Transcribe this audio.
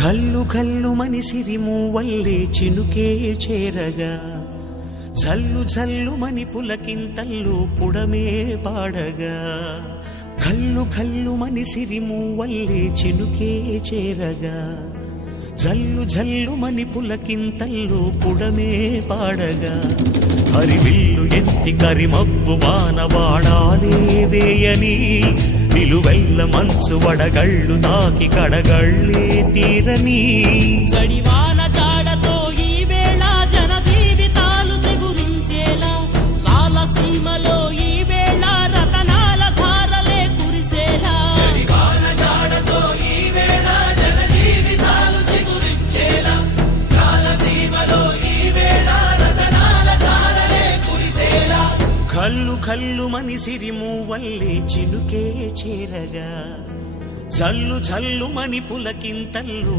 కల్లు కల్లు మని సిరిమూవల్లే చినుకే చేరగా జల్లు జల్లు మని పులకింతల్లు పుడమే పాడగా కల్లు కల్లు మని సిరిమూవల్లే చినుకే చేరగా జల్లు జల్లు మని పులకింతల్లు పుడమే పాడగా హరివిల్లు ఎత్తి కరిమబ్బు వానవాడాలే వేయని నిలువెల్ల మంచు వడగళ్ళు తాకి కడగళ్ళే తీరని జడివాన జాడతో ఈ వేళ జన జీవితాలు చిగురించేలా రాలసీమలో ఈ వేళ రతనాల ధారలే కురిసేలా జడివాన జాడతో ఈ వేళ జన జీవితాలు చిగురించేలా రాలసీమలో ఈ వేళ రతనాల ధారలే కురిసేలా కల్లు కల్లు మని సిరిమూవల్లే చినుకే చేరగా జల్లు జల్లు మని పులకింతల్లు